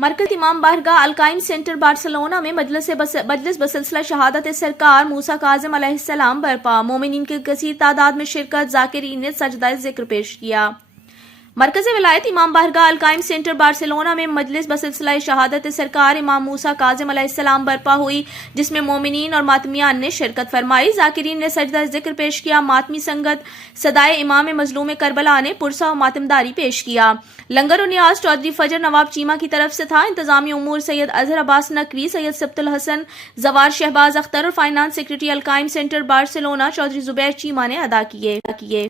मरकज इमाम बारगाह अलकाइम centre Barcelona में मजलिस बसिलसिला शहादत सरकार मूसा काज़िम अलैहिस्सलाम बरपा। मोमिनीन की कसीर तादाद में शिरकत, ज़ाकिरीन ने सजदा ज़िक्र पेश किया। मरकज विलायत इमाम बारगाह अलकाइम सेंटर बार्सिलोना में मजलिस बसिलसिला शहादत सरकार इमाम मूसा काज़िम अलैहिस्सलाम बरपा हुई, जिसमें मोमिनीन और मातमियान ने शिरकत फरमाई। ज़ाकिरीन ने सजदा ज़िक्र पेश किया। मातमी संगत सदाए इमाम मजलूम करबला ने पुरसा और मातमदारी पेश किया। लंगर और न्याज चौधरी फजर नवाब चीमा की तरफ से था। इंतजामी उमूर सैयद अजहर अब्बास नकवी, सैयद सब्तुल हसन, जवार शहबाज अख्तर और फाइनेंस सेक्रेटरी अलकाइम सेंटर बार्सिलोना चौधरी जुबैर चीमा ने अदा किए।